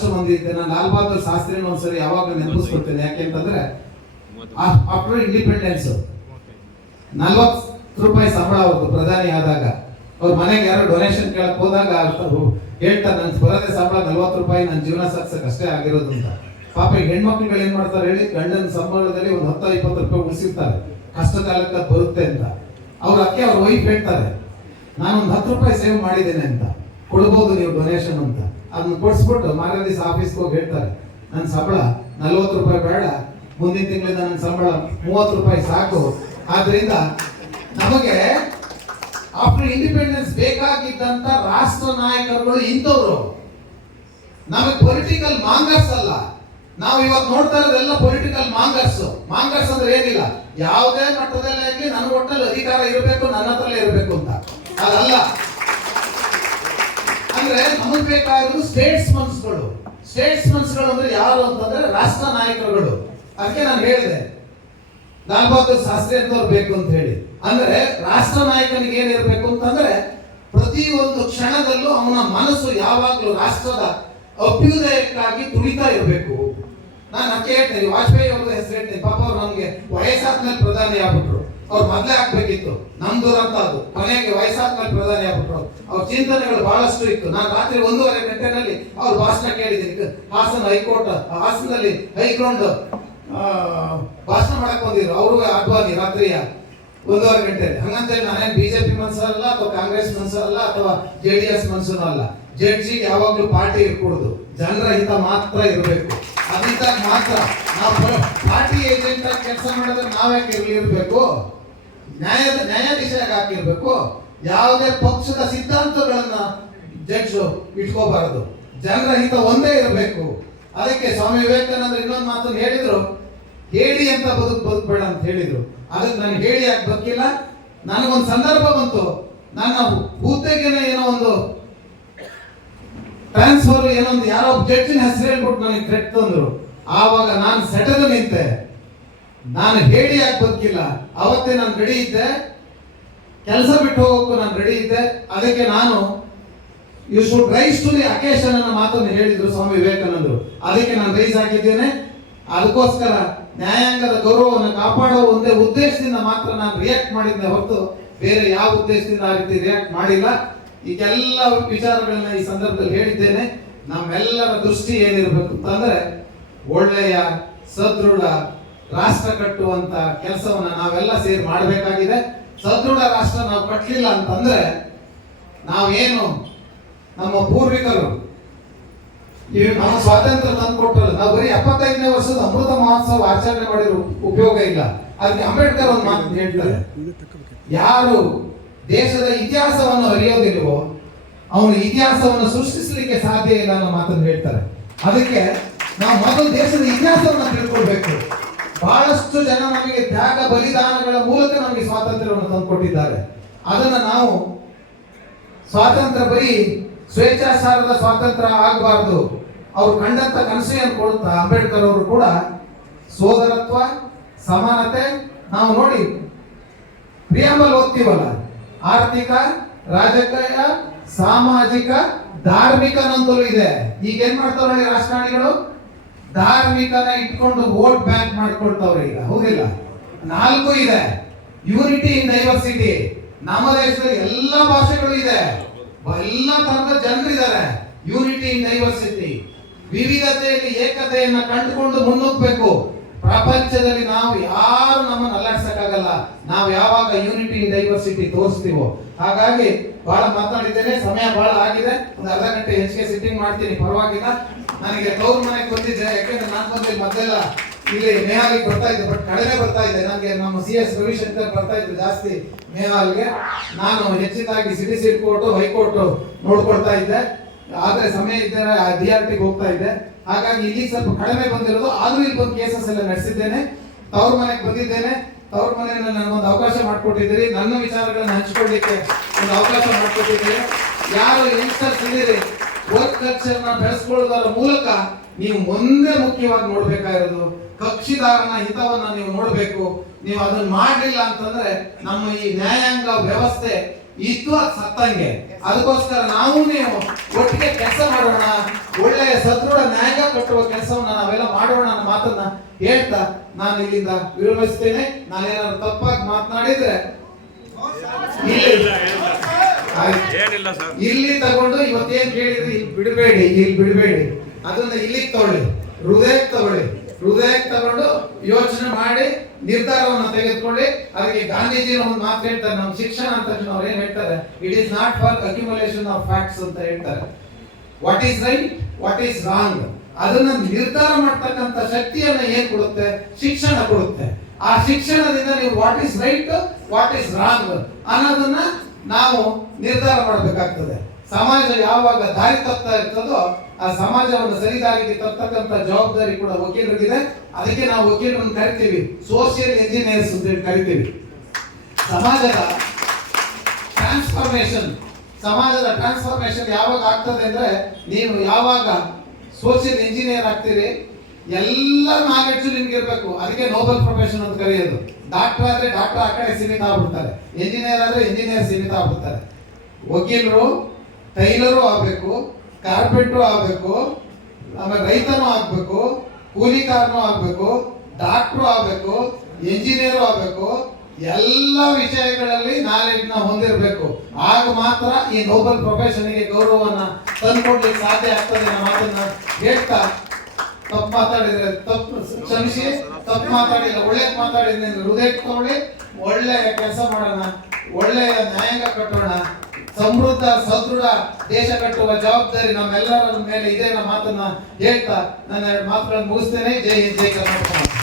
ಬಹಳಷ್ಟು ಮಂದಿ ಇದ್ದೆ. ನಾನು ಲಾಲ್ ಬಹದ್ದೂರ್ ಶಾಸ್ತ್ರಿನ ಒಂದ್ಸರಿ ಯಾವಾಗಲೂ ನೆನಪಿಸ್ಕೊಳ್ತೇನೆ. ಯಾಕೆಂತಂದ್ರೆ ಆಫ್ಟರ್ ಇಂಡಿಪೆಂಡೆನ್ಸ್ 40 ರೂಪಾಯಿ ಸಂಬಳ ಅವ್ರದ್ದು ಪ್ರಧಾನಿ ಆದಾಗ. ಅವ್ರ ಮನೆಗೆ ಯಾರೋ ಡೊನೇಷನ್ ಕೇಳಕ್ ಹೋದಾಗ ಹೇಳ್ತಾರೆ, ನನ್ ಬರೋದೇ ಸಂಬಳ 40 ರೂಪಾಯಿ, ನನ್ನ ಜೀವನ ಸಾಗಿಸಕ್ ಅಷ್ಟೇ ಆಗಿರೋದು ಅಂತ. ಪಾಪ ಈ ಹೆಣ್ಮಕ್ಳುಗಳು ಏನ್ ಮಾಡ್ತಾರೆ ಹೇಳಿ, ಗಂಡನ ಸಂಬಳದಲ್ಲಿ ಒಂದು 10-20 ರೂಪಾಯಿ ಉಳಿಸಿರ್ತಾರೆ, ಕಷ್ಟ ಕಾಲಕ್ಕೆ ಅದು ಬರುತ್ತೆ ಅಂತ. ಅವ್ರ ಅಕ್ಕೆ ಅವ್ರ ವೈಫ್ ಹೇಳ್ತಾರೆ, ನಾನೊಂದು 10 ರೂಪಾಯಿ ಸೇವ್ ಮಾಡಿದ್ದೇನೆ ಅಂತ, ಕೊಡ್ಬೋದು ನೀವು ಡೊನೇಷನ್ ಅಂತ. ಅದನ್ನ ಕೊಡ್ಸ್ಬಿಟ್ಟು ಮಾರನೇ ದಿವಸ ಆಫೀಸ್ಗೆ ಹೋಗಿ ಹೇಳ್ತಾರೆ, ನನ್ನ ಸಂಬಳ 40 ರೂಪಾಯಿ ಬೇಡ, ಮುಂದಿನ ತಿಂಗಳಿಂದ ನನ್ನ ಸಂಬಳ 30 ರೂಪಾಯಿ ಸಾಕು. ಆದ್ರಿಂದ ನಮಗೆ ಆಫ್ಟರ್ ಇಂಡಿಪೆಂಡೆನ್ಸ್ ಬೇಕಾಗಿದ್ದಂತ ರಾಷ್ಟ್ರ ನಾಯಕರುಗಳು ಇಂಥವ್ರು. ನಮಗೆ ಪೊಲಿಟಿಕಲ್ ಮಾಂಗರ್ಸ್ ಅಲ್ಲ. ನಾವು ಇವತ್ತು ನೋಡ್ತಾ ಇರೋದೆಲ್ಲ ಪೊಲಿಟಿಕಲ್ ಮಾಂಗರ್ಸ್. ಮಾಂಗರ್ಸ್ ಅಂದ್ರೆ ಏನಿಲ್ಲ, ಯಾವುದೇ ಮಟ್ಟದಲ್ಲೇ ಆಗಲಿ ನನ್ನ ಒಟ್ಟಲ್ಲಿ ಅಧಿಕಾರ ಇರಬೇಕು, ನನ್ನ ಹತ್ರಲ್ಲೇ ಇರಬೇಕು ಅಂತ. ಅದಲ್ಲ. ಅಂದ್ರೆ ನಮಗೆ ಬೇಕಾಗಿರೋದು ಸ್ಟೇಟ್ಸ್ಮನ್ಸ್ಗಳು. ಸ್ಟೇಟ್ಸ್ಮನ್ಸ್ಗಳು ಅಂದ್ರೆ ಯಾರು ಅಂತಂದ್ರೆ ರಾಷ್ಟ್ರ ನಾಯಕರುಗಳು. ಅದಕ್ಕೆ ನಾನು ಹೇಳಿದೆ ಲಾಲ್ ಬಹದ್ದೂರ್ ಶಾಸ್ತ್ರಿ ಅಂತವ್ರು ಬೇಕು ಅಂತ ಹೇಳಿ. ಅಂದ್ರೆ ರಾಷ್ಟ್ರ ನಾಯಕನಿಗೆ ಏನಿರಬೇಕು ಅಂತಂದ್ರೆ ಪ್ರತಿಯೊಂದು ಕ್ಷಣದಲ್ಲೂ ಅವನ ಮನಸ್ಸು ಯಾವಾಗಲೂ ರಾಷ್ಟ್ರದ ಅಭ್ಯುದಯಕ್ಕಾಗಿ ತುಳಿತಾ ಇರಬೇಕು. ನಾನು ಅಕ್ಕೆ ಹೇಳ್ತೇನೆ, ವಾಜಪೇಯಿ ಅವ್ರ ಹೆಸರು ಹೇಳ್ತೇನೆ. ಪಾಪ ಅವ್ರು ನಮ್ಗೆ ವಯಸ್ಸಾದ್ಮೇಲೆ ಪ್ರಧಾನಿ ಆಗ್ಬಿಟ್ರು. ಅವ್ರು ಮೊದಲೇ ಆಗ್ಬೇಕಿತ್ತು, ನಮ್ದು ಅಂತ ಅದು. ಕೊನೆಗೆ ವಯಸ್ಸಾದ್ಮೇಲೆ ಪ್ರಧಾನಿ ಆಗ್ಬಿಟ್ರು. ಅವ್ರ ಚಿಂತನೆಗಳು ಬಹಳಷ್ಟು ಇತ್ತು. ನಾನು ರಾತ್ರಿ 1:30 ಗಂಟೆನಲ್ಲಿ ಅವ್ರ ಭಾಷಣ ಕೇಳಿದ್ದೀನಿ. ಹಾಸನ ಹೈಕೋರ್ಟ್, ಹಾಸನದಲ್ಲಿ ಹೈಗ್ರೌಂಡ್ ಭಾಷಣ ಮಾಡಕ್ ಬಂದಿದ್ರು ಅವರು ಅಡ್ವಾನಿ ರಾತ್ರಿಯ 1:30 ಗಂಟೆಯಲ್ಲಿ. ಹಂಗಂತೇಳಿ ನಾನೇನು ಬಿಜೆಪಿ ಮನ್ಸಲ್ಲ ಅಥವಾ ಕಾಂಗ್ರೆಸ್ ಮನ್ಸಲ್ಲ ಅಥವಾ JDS ಮನ್ಸೂನು ಅಲ್ಲ. ಜಡ್ಜಿಗೆ ಯಾವಾಗ್ಲೂ ಪಾರ್ಟಿ ಇರ್ಕೂಡುದು, ಜನರ ಹಿತ ಮಾತ್ರ ಇರಬೇಕು. ಅದಿದ್ದಾಗ ಮಾತ್ರ ನಾವು ಪಾರ್ಟಿ ಏಜೆಂಟ್ ಆಗಿ ಕೆಲಸ ಮಾಡಿದ್ರೆ ನಾವ್ಯಾಕೆ ಇರ್ಬೇಕು? ನ್ಯಾಯಾಧೀಶರಾಗಿ ಹಾಕಿರ್ಬೇಕು. ಯಾವುದೇ ಪಕ್ಷದ ಸಿದ್ಧಾಂತಗಳನ್ನ ಜಡ್ಜ್ ಇಟ್ಕೋಬಾರದು. ಜನರ ಹಿತ ಒಂದೇ ಇರಬೇಕು. ಅದಕ್ಕೆ ಸ್ವಾಮಿ ವಿವೇಕಾನಂದರು ಇನ್ನೊಂದು ಮಾತನ್ನು ಹೇಳಿದ್ರು, ಹೇಳಿ ಅಂತ ಬದುಕಬೇಡ ಅಂತ ಹೇಳಿದ್ರು. ಅದಕ್ಕೆ ನಾನು ಹೇಳಿ ಯಾಕೆ ಬದುಕಿಲ್ಲ. ನನಗೊಂದು ಸಂದರ್ಭ ಬಂತು, ನನ್ನ ಹುದ್ದೆಗೇನೆ ಏನೋ ಒಂದು ಟ್ರಾನ್ಸ್ಫರ್, ಏನೋ ಒಂದು ಯಾರೋ ಜಡ್ಜಿನ ಹೆಸರು ಹೇಳ್ಬಿಟ್ಟು ನನಗೆ ಥ್ರೆಟ್ ತಂದ್ರು. ಆವಾಗ ನಾನು ಸೆಟೆದು ನಿಂತೆ. ನಾನು ಹೇಳಿ ಯಾಕೆ ಬದುಕಿಲ್ಲ. ಅವತ್ತೇ ನಾನು ರೆಡಿ ಇದ್ದೆ, ಕೆಲಸ ಬಿಟ್ಟು ಹೋಗೋಕ್ಕೂ ನಾನು ರೆಡಿ ಇದ್ದೆ. ಅದಕ್ಕೆ ನಾನು you should rise to the occasion ಅನ್ನೋ ಮಾತನ್ನು ಹೇಳಿದ್ರು ಸ್ವಾಮಿ ವಿವೇಕಾನಂದರು. ಅದಕ್ಕೆ ನಾನು ರೈಸ್ ಆಗಿದ್ದೇನೆ. ಅದಕ್ಕೋಸ್ಕರ ನ್ಯಾಯಾಂಗದ ಗೌರವವನ್ನು ಕಾಪಾಡುವ ಒಂದೇ ಉದ್ದೇಶದಿಂದ ಮಾತ್ರ ನಾನು ರಿಯಾಕ್ಟ್ ಮಾಡಿದ್ದೆ ಹೊರತು ಬೇರೆ ಯಾವ ಉದ್ದೇಶದಿಂದ ಆ ರೀತಿ ರಿಯಾಕ್ಟ್ ಮಾಡಿಲ್ಲ. ಈಗೆಲ್ಲ ವಿಚಾರಗಳನ್ನ ಈ ಸಂದರ್ಭದಲ್ಲಿ ಹೇಳಿದ್ದೇನೆ. ನಮ್ಮೆಲ್ಲರ ದೃಷ್ಟಿ ಏನಿರಬೇಕು ಅಂತಂದ್ರೆ ಒಳ್ಳೆಯ ಸದೃಢ ರಾಷ್ಟ್ರ ಕಟ್ಟುವಂತ ಕೆಲಸವನ್ನ ನಾವೆಲ್ಲ ಸೇರಿ ಮಾಡಬೇಕಾಗಿದೆ. ಸದೃಢ ರಾಷ್ಟ್ರ ನಾವು ಕಟ್ಟಲಿಲ್ಲ ಅಂತಂದ್ರೆ ನಾವೇನು ನಮ್ಮ ಪೂರ್ವಿಕರು ನಮ್ಮ ಸ್ವಾತಂತ್ರ್ಯ ತಂದುಕೊಟ್ಟರು, ನಾವು ಬರೀ 75ನೇ ವರ್ಷದ ಅಮೃತ ಮಹೋತ್ಸವ ಆಚರಣೆ ಮಾಡಿರೋ ಉಪಯೋಗ ಇಲ್ಲ. ಅದಕ್ಕೆ ಅಂಬೇಡ್ಕರ್ ಒಂದು ಮಾತು ಹೇಳ್ತಾರೆ, ಯಾರು ದೇಶದ ಇತಿಹಾಸವನ್ನು ಅರಿಯೋದಿಲ್ವೋ ಅವನು ಇತಿಹಾಸವನ್ನು ಸೃಷ್ಟಿಸಲಿಕ್ಕೆ ಸಾಧ್ಯ ಇಲ್ಲ ಅನ್ನೋ ಮಾತನ್ನು ಹೇಳ್ತಾರೆ. ಅದಕ್ಕೆ ನಾವು ಮೊದಲು ದೇಶದ ಇತಿಹಾಸವನ್ನು ತಿಳ್ಕೊಳ್ಬೇಕು. ಬಹಳಷ್ಟು ಜನ ನಮಗೆ ತ್ಯಾಗ ಬಲಿದಾನಗಳ ಮೂಲಕ ನಮಗೆ ಸ್ವಾತಂತ್ರ್ಯವನ್ನು ತಂದುಕೊಟ್ಟಿದ್ದಾರೆ. ಅದನ್ನ ನಾವು ಸ್ವಾತಂತ್ರ್ಯ ಬರೀ ಸ್ವೇಚ್ಛಾಚಾರದ ಸ್ವಾತಂತ್ರ್ಯ ಆಗಬಾರ್ದು. ಅವ್ರು ಕಂಡಂತ ಕನಸು ಏನು ಕೊಡುತ್ತಾ ಅಂಬೇಡ್ಕರ್ ಅವರು ಕೂಡ ಸೋದರತ್ವ, ಸಮಾನತೆ. ನಾವು ನೋಡಿ ಪ್ರಿಯಾಂಬಲ್ ಓದ್ತೀವಲ್ಲ, ಆರ್ಥಿಕ, ರಾಜಕೀಯ, ಸಾಮಾಜಿಕ, ಧಾರ್ಮಿಕ ನಂತಲೂ ಇದೆ. ಈಗ ಏನ್ ಮಾಡ್ತಾವ್ರೆ ರಾಜಕಾರಣಿಗಳು, ಧಾರ್ಮಿಕನ ಇಟ್ಕೊಂಡು ವೋಟ್ ಬ್ಯಾಂಕ್ ಮಾಡ್ಕೊಳ್ತಾವ್ರೆ. ಈಗ ಹೌದಿಲ್ಲ, 4 ಇದೆ. Unity in diversity. ನಮ್ಮ ದೇಶದಲ್ಲಿ ಎಲ್ಲ ಭಾಷೆಗಳು ಇದೆ, ಎಲ್ಲ ತರದ ಜನರಿದ್ದಾರೆ. ಯೂನಿಟಿ ಇನ್ ಡೈವರ್ಸಿಟಿ, ವಿವಿಧತೆಯಲ್ಲಿ ಏಕತೆಯನ್ನ ಕಂಡುಕೊಂಡು ಮುನ್ನುಗ್ಗಬೇಕು. ಪ್ರಪಂಚದಲ್ಲಿ ನಾವು ಯಾರು ನಮ್ಮನ್ನು ಅಲ್ಲಾಡ್ಸಕ್ಕಾಗಲ್ಲ, ನಾವು ಯಾವಾಗ ಯೂನಿಟಿ ಇನ್ ಡೈವರ್ಸಿಟಿ ತೋರಿಸ್ತೀವೋ. ಹಾಗಾಗಿ ಬಹಳ ಮಾತಾಡಿದ್ದೇನೆ, ಸಮಯ ಬಹಳ ಆಗಿದೆ. ಒಂದು ಅರ್ಧ ಗಂಟೆ ಹೆಚ್ಚಿಗೆ ಸಿಟ್ಟಿಂಗ್ ಮಾಡ್ತೀನಿ, ಪರವಾಗಿಲ್ಲ. ನನಗೆ ತವ್ರ ಮನೆಗೆ ಬಂದಿದ್ದೆ, ಯಾಕೆಂದ್ರೆ ನಾನು ಬಂದಿಲ್ಲ ಮೊದಲೆಲ್ಲ ಇಲ್ಲಿ ಮೇಹಾಲಿಗೆ ಬರ್ತಾ ಇದ್ದೆ, ಬಟ್ ಕಡಿಮೆ ಬರ್ತಾ ಇದೆ. ನನಗೆ ನಮ್ಮ CS ರವಿಶಂಕರ್ ಬರ್ತಾ ಇದ್ರು ಜಾಸ್ತಿ ಮೇಹಾಲ್ಗೆ. ನಾನು ಹೆಚ್ಚಿದಾಗಿ ಸಿಟಿ ಕೋರ್ಟ್, ಹೈಕೋರ್ಟ್ ನೋಡ್ಕೊಳ್ತಾ ಇದ್ದೆ. ಆದ್ರೆ ಸಮಯ ಇದ್ದರೆ DRTಗೆ ಹೋಗ್ತಾ ಇದ್ದೆ. ಹಾಗಾಗಿ ಇಲ್ಲಿ ಸ್ವಲ್ಪ ಕಡಿಮೆ ಬಂದಿರೋದು. ಆದ್ರೂ ಇಲ್ಲಿ ಬಂದು ಕೇಸಸ್ ಎಲ್ಲ ನಡೆಸಿದ್ದೇನೆ. ತವ್ರ ಮನೆಗೆ ಬಂದಿದ್ದೇನೆ. ತವ್ರ ಮನೆಯಲ್ಲಿ ನನಗೊಂದು ಅವಕಾಶ ಮಾಡಿಕೊಟ್ಟಿದ್ದೀರಿ, ನನ್ನ ವಿಚಾರಗಳನ್ನ ಹಂಚಿಕೊಳ್ಳಿಕ್ಕೆ ಒಂದು ಅವಕಾಶ ಮಾಡಿಕೊಟ್ಟಿದ್ದೀರಿ. ಯಾರು ಯಂಗ್ಸ್ಟರ್ಸ್ ಇದ್ದೀರಿ, ವರ್ಕ್ ಕಲ್ಚರ್ನ ಬೆಳೆಸ್ಕೊಳ್ಳೋದರ ಮೂಲಕ ನೀವು ಮುಂದೆ ಮುಖ್ಯವಾಗಿ ನೋಡ್ಬೇಕಾಗಿರೋದು ಕಕ್ಷಿದಾರನ ಹಿತವನ್ನ ನೀವು ನೋಡಬೇಕು. ನೀವು ಅದನ್ನ ಮಾಡಲಿಲ್ಲ ಅಂತಂದ್ರೆ ನಮ್ಮ ಈ ನ್ಯಾಯಾಂಗ ವ್ಯವಸ್ಥೆ ಇತ್ತು ಅದು ಸತ್ತಂಗೆ. ಅದಕ್ಕೋಸ್ಕರ ನಾವು ನೀವು ಒಟ್ಟಿಗೆ ಕೆಲಸ ಮಾಡೋಣ, ಒಳ್ಳೆಯ ಸದೃಢ ನ್ಯಾಯ ಕಟ್ಟುವ ಕೆಲಸವನ್ನ ನಾವೆಲ್ಲ ಮಾಡೋಣ ಅನ್ನೋ ಮಾತನ್ನ ಹೇಳ್ತಾ ನಾನು ಇಲ್ಲಿಂದ ವಿರಮಿಸ್ತೇನೆ. ನಾನೇನಾದ್ರು ತಪ್ಪಾಗಿ ಮಾತನಾಡಿದ್ರೆ ಇಲ್ಲಿ ತಗೊಂಡು ಇವತ್ತೇನ್ ಕೇಳಿದ್ರಿ ಇಲ್ಲಿ ಬಿಡಬೇಡಿ, ಅದನ್ನ ಇಲ್ಲಿಗೆ ತಗೊಳ್ಳಿ, ಹೃದಯಕ್ಕೆ ತಗೊಂಡು ಯೋಚನೆ ಮಾಡಿ ನಿರ್ಧಾರವನ್ನು ತೆಗೆದುಕೊಳ್ಳಿ. ಅದಕ್ಕೆ ಗಾಂಧೀಜಿನ ಒಂದು ಮಾತು ಹೇಳ್ತಾರೆ, ನಮ್ಮ ಶಿಕ್ಷಣ ಅಂತ ಅವ್ರು ಏನ್ ಹೇಳ್ತಾರೆ, it is not for accumulation of facts ಅಂತ ಹೇಳ್ತಾರೆ. What is right, what is wrong ಅದನ್ನ ನಿರ್ಧಾರ ಮಾಡ್ತಕ್ಕಂಥ ಶಕ್ತಿಯನ್ನ ಏನ್ ಕೊಡುತ್ತೆ, ಶಿಕ್ಷಣ ಕೊಡುತ್ತೆ. ಆ ಶಿಕ್ಷಣದಿಂದ ನೀವು what is right, what is wrong ಅನ್ನೋದನ್ನ ನಾವು ನಿರ್ಧಾರ ಮಾಡಬೇಕಾಗ್ತದೆ. ಸಮಾಜ ಯಾವಾಗ ದಾರಿ ತಪ್ತಾ ಇರ್ತದೋ ಆ ಸಮಾಜವನ್ನು ಸರಿದಾರಿಗೆ ತರ್ತಕ್ಕಂಥ ಜವಾಬ್ದಾರಿ ಕೂಡ ವಕೀಲರಿಗಿದೆ. ಅದಕ್ಕೆ ನಾವು ವಕೀಲರನ್ನು ಕರಿತೀವಿ ಸೋಷಿಯಲ್ ಇಂಜಿನಿಯರ್ಸ್ ಅಂತ ಹೇಳಿ ಕರಿತೀವಿ. ಸಮಾಜದ ಟ್ರಾನ್ಸ್ಫಾರ್ಮೇಶನ್ ಯಾವಾಗ ಆಗ್ತದೆ ಅಂದ್ರೆ, ನೀವು ಯಾವಾಗ ಸೋಷಿಯಲ್ ಇಂಜಿನಿಯರ್ ಆಗ್ತೀರಿ, ಎಲ್ಲ ನಾಲೆಡ್ಜ್ ನಿಮ್ಗೆ ಇರಬೇಕು. ಅದಕ್ಕೆ ನೋಬೆಲ್ ಪ್ರೊಫೆಷನ್ ಅಂತ ಕರೆಯೋದು. ಡಾಕ್ಟರ್ ಆದ್ರೆ ಡಾಕ್ಟರ್ ಆ ಕಡೆ ಸೀಮಿತ ಆಗ್ಬಿಡ್ತಾರೆ, ಇಂಜಿನಿಯರ್ ಆದ್ರೆ ಇಂಜಿನಿಯರ್ ಸೀಮಿತ ಆಗ್ಬಿಡ್ತಾರೆ. ವಕೀಲರು ಟೈಲರು ಆಗ್ಬೇಕು, ಕಾರ್ಪೆಂಟ್ರು ಆಗ್ಬೇಕು, ಆಮೇಲೆ ರೈತನೂ ಆಗ್ಬೇಕು, ಕೂಲಿಕಾರನೂ ಆಗ್ಬೇಕು, ಡಾಕ್ಟ್ರು ಆಗ್ಬೇಕು, ಇಂಜಿನಿಯರು ಆಗ್ಬೇಕು. ಎಲ್ಲ ವಿಷಯಗಳಲ್ಲಿ ನಾಲೆಡ್ಜ್ ನ ಹೊಂದಿರಬೇಕು. ಆಗ ಮಾತ್ರ ಈ ನೋಬೆಲ್ ಪ್ರೊಫೆಷನ್ಗೆ ಗೌರವವನ್ನ ತಂದುಕೊಡ್ಲಿಕ್ಕೆ ಸಾಧ್ಯ ಆಗ್ತದೆ ಅನ್ನೋ ಮಾತನ್ನ ಹೇಳ್ತಾ, ತಪ್ಪು ಮಾತಾಡಿದ್ರೆ ತಪ್ಪು ಕ್ಷಮಿಸಿ, ತಪ್ಪು ಮಾತಾಡಿದ್ರೆ ಒಳ್ಳೇದು ಮಾತಾಡಿದ್ರೆ ಹೃದಯಕ್ಕೆ ತಗೊಳ್ಳಿ, ಒಳ್ಳೆಯ ಕೆಲಸ ಮಾಡೋಣ, ಒಳ್ಳೆಯ ನ್ಯಾಯಾಂಗ ಕಟ್ಟೋಣ, ಸಮೃದ್ಧ ಸದೃಢ ದೇಶ ಕಟ್ಟುವ ಜವಾಬ್ದಾರಿ ನಮ್ಮೆಲ್ಲರ ಮೇಲೆ ಇದೆ ಅನ್ನೋ ಮಾತನ್ನ ಹೇಳ್ತಾ ನನ್ನ ಎರಡು ಮಾತುಗಳನ್ನು ಮುಗಿಸ್ತೇನೆ. ಜೈ ಹಿಂದ್, ಜೈ ಕರ್ನಾಟಕ.